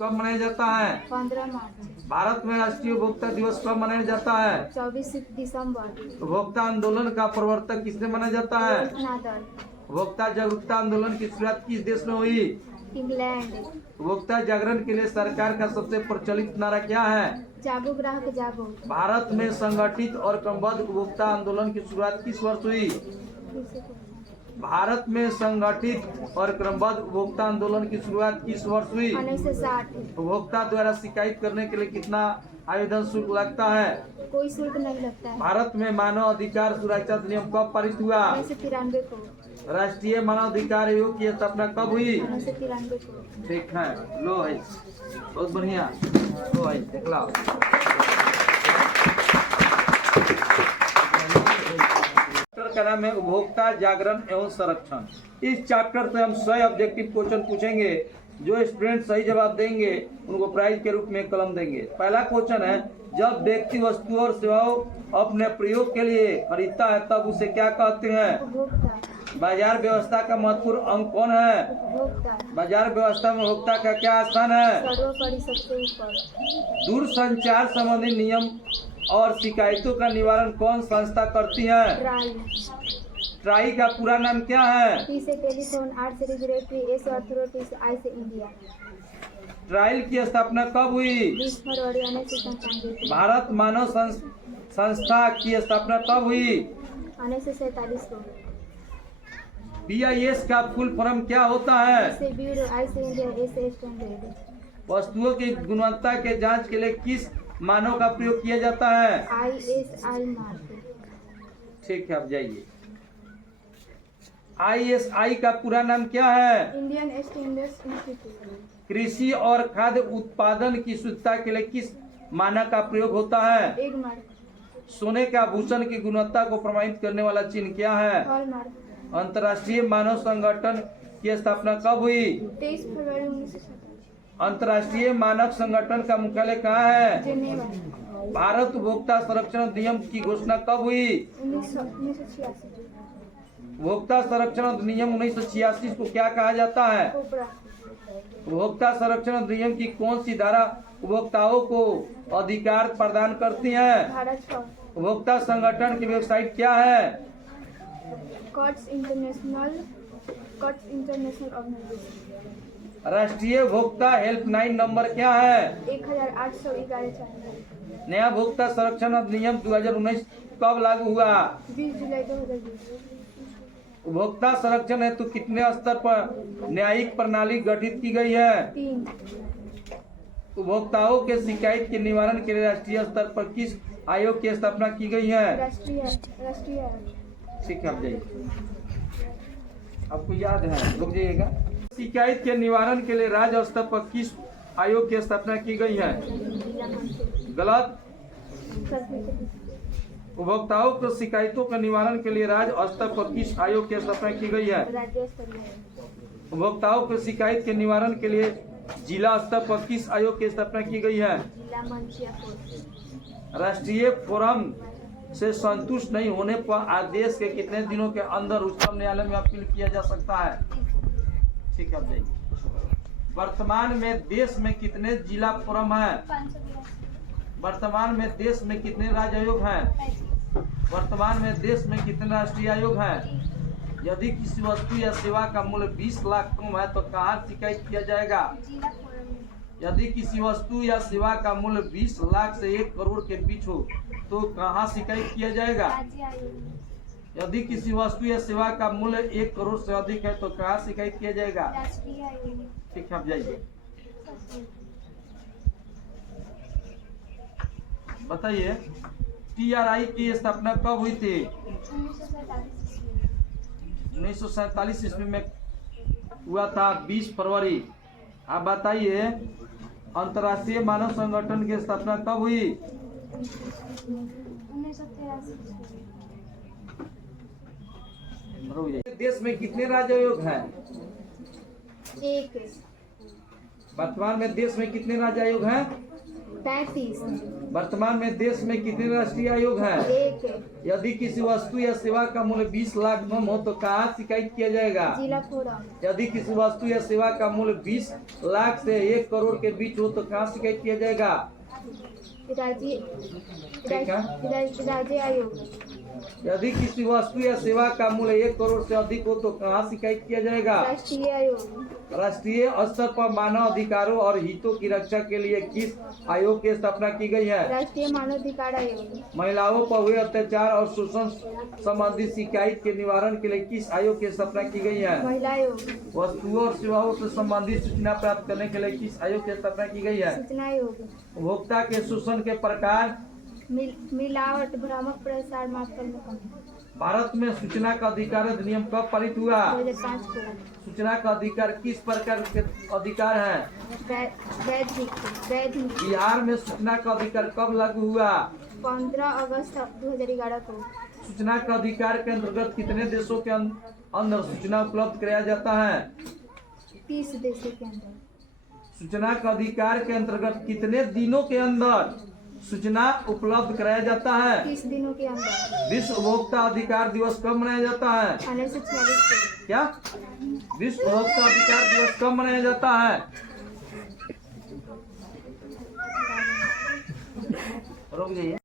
कब मनाया जाता है? 15 मार्च। भारत में राष्ट्रीय उपभोक्ता दिवस कब मनाया जाता है? 24 दिसंबर। उपभोक्ता आंदोलन का प्रवर्तक किसने माना जाता है? नादर। उपभोक्ता जागरूकता आंदोलन की शुरुआत किस देश में हुई? इंग्लैंड। उपभोक्ता जागरण के लिए सरकार का सबसे प्रचलित नारा क्या है? जागो ग्राहक जागो। भारत में संगठित और क्रमबद्ध उपभोक्ता आंदोलन की शुरुआत किस वर्ष हुई? भारत में संगठित और क्रमबद्ध उपभोक्ता आंदोलन की शुरुआत किस वर्ष हुई? 1960। उपभोक्ता द्वारा शिकायत करने के लिए कितना आवेदन शुल्क लगता है? कोई शुल्क नहीं लगता है। भारत में मानव अधिकार सुरक्षा अधिनियम कब पारित हुआ? 1993 को। राष्ट्रीय मानव अधिकार आयोग की स्थापना कब हुई? 1993 को। ठीक है, लो है, बहुत बढ़िया, लो है, देख लो। का नाम है उपभोक्ता जागरण एवं संरक्षण। इस चैप्टर से हम 100 ऑब्जेक्टिव क्वेश्चन पूछेंगे। जो स्टूडेंट सही जवाब देंगे उनको प्राइज के रूप में कलम देंगे। पहला क्वेश्चन है, जब व्यक्ति वस्तु और सेवाओं अपने प्रयोग के लिए खरीदता है तब उसे क्या कहते हैं? उपभोक्ता। बाजार व्यवस्था का महत्वपूर्ण अंग कौन है? उपभोक्ता। बाजार व्यवस्था में उपभोक्ता का क्या स्थान है? सर्वोपरि सबसे ऊपर। दूरसंचार संबंधी नियम और शिकायतों का निवारण कौन संस्था करती है? ट्राई। ट्राई का पूरा नाम क्या है? टी से टेलीफोन, आर से रेगुलेटरी, ए से अथॉरिटी, आई से इंडिया। ट्रायल की स्थापना कब हुई? 20 फरवरी 1997। भारत मानव संस्था की स्थापना कब हुई? 1947 को। BIS का फुल फॉर्म क्या होता है? से ब्यूरो, आई से इंडिया, ए से स्टैंडर्ड। वस्तुओं की गुणवत्ता के जांच के लिए किस मानक का प्रयोग किया जाता है? ISI mark. ठीक है, आप जाइए। ISI का पूरा नाम क्या है? Indian standards institute. कृषि और खाद्य उत्पादन की शुद्धता के लिए किस मानक का प्रयोग होता है? एक मार्क। सोने के आभूषण की गुणवत्ता को प्रमाणित करने वाला चिन्ह क्या है? हॉलमार्क। अंतर्राष्ट्रीय मानव संगठन की स्थापना कब हुई? 23 फरवरी 1947। अंतर्राष्ट्रीय मानक संगठन का मुख्यालय कहाँ है? जेनेवा। भारत उपभोक्ता संरक्षण अधिनियम की घोषणा कब हुई? 1986। उपभोक्ता संरक्षण अधिनियम 1986 को क्या कहा जाता है? कोपरा। उपभोक्ता संरक्षण अधिनियम की कौन सी धारा उपभोक्ताओं को अधिकार प्रदान करती है? धारा 6। उपभोक्ता संगठन की वेबसाइट क्या है? CUTS international organisation. राष्ट्रीय उपभोक्ता हेल्पलाइन नंबर क्या है? 1811। नया उपभोक्ता संरक्षण अधिनियम 2019 कब लागू हुआ? 20 जुलाई 2020। उपभोक्ता संरक्षण हेतु कितने स्तर पर न्यायिक प्रणाली गठित की गई है? 3। उपभोक्ताओं के शिकायत के निवारण के लिए राष्ट्रीय स्तर पर किस आयोग की स्थापना की गई है? राष्ट्रीय। ठीक है, आप जाइए, आपको याद है, रुक जाइएगा। शिकायत के निवारण के लिए राज्य स्तर पर किस आयोग की स्थापना की गई है? गलत। उपभोक्ताओं को शिकायतों के निवारण के लिए राज्य स्तर पर किस आयोग की स्थापना की गई है? राज्य स्तरीय। उपभोक्ताओं को शिकायत के निवारण के लिए जिला स्तर पर किस आयोग की स्थापना की गई है? जिला मंचिया कोर्ट। राष्ट्रीय फोरम से संतुष्ट नहीं होने पर आदेश के कितने दिनों के अंदर उच्चतम न्यायालय में अपील किया जा सकता है? ठीक है, जाइए। वर्तमान में देश में कितने जिला फोरम हैं? वर्तमान में देश में कितने राज्य आयोग हैं? वर्तमान में देश में कितने राष्ट्रीय आयोग हैं? यदि किसी वस्तु या सेवा का मूल्य 20 लाख कम है तो कहाँ शिकायत किया जाएगा? यदि किसी वस्तु या सेवा का मूल्य 20 लाख से 1 करोड़ के बीच हो तो कहाँ शिकायत किया जाएगा? यदि किसी वस्तु या सेवा का मूल्य 1 करोड़ से अधिक है तो कहाँ शिकायत किया जाएगा? ठीक है, आप जाइए, बताइए। TRI की स्थापना कब हुई थी? 1947 ईस्वी में हुआ था, 20 फरवरी। आप बताइए, अंतर्राष्ट्रीय मानव संगठन की स्थापना कब हुई? 1983। देश में कितने राज्य आयोग हैं? 1। वर्तमान में देश में कितने राज्य आयोग हैं? 35। वर्तमान में देश में कितने राष्ट्रीय आयोग हैं? 1। यदि किसी वस्तु या सेवा का मूल्य 20 लाख कम हो तो कहाँ शिकायत किया जाएगा? जिला फोरम। यदि किसी वस्तु या सेवा का मूल्य 20 लाख से 1 करोड़ के बीच हो तो कहाँ शिकायत किया जाएगा? राज्य आयोग। यदि किसी वस्तु या सेवा का मूल्य 1 करोड़ से अधिक हो तो कहाँ शिकायत किया जाएगा? राष्ट्रीय आयोग। राष्ट्रीय स्तर पर मानव अधिकारों और हितों की रक्षा के लिए किस आयोग की स्थापना की गई है? राष्ट्रीय मानवाधिकार आयोग। महिलाओं पर हुए अत्याचार और शोषण संबंधी शिकायत के निवारण के लिए किस आयोग की स्थापना की गई है? महिला आयोग। वस्तुओं और सेवाओं से संबंधित सूचना प्राप्त करने के लिए किस आयोग की स्थापना की गई है? सूचना आयोग। उपभोक्ता के शोषण के प्रकार। मिलावट, भ्रामक प्रसार, माफ करने का। भारत में सूचना का अधिकार अधिनियम कब पारित हुआ? 2005 को। सूचना का अधिकार किस प्रकार के अधिकार है? वैध। बिहार में सूचना का अधिकार कब लागू हुआ? 15 अगस्त 2011 को। सूचना का अधिकार के अंतर्गत कितने देशों के अंदर सूचना उपलब्ध कराया जाता है? 30 देशों के अंदर। सूचना का अधिकार के अंतर्गत कितने दिनों के अंदर सूचना उपलब्ध कराया जाता है? 30 दिनों के अंदर। विश्व उपभोक्ता अधिकार दिवस कब मनाया जाता है? 1946 को। क्या? विश्व उपभोक्ता अधिकार दिवस कब मनाया जाता है? रुक जाइए।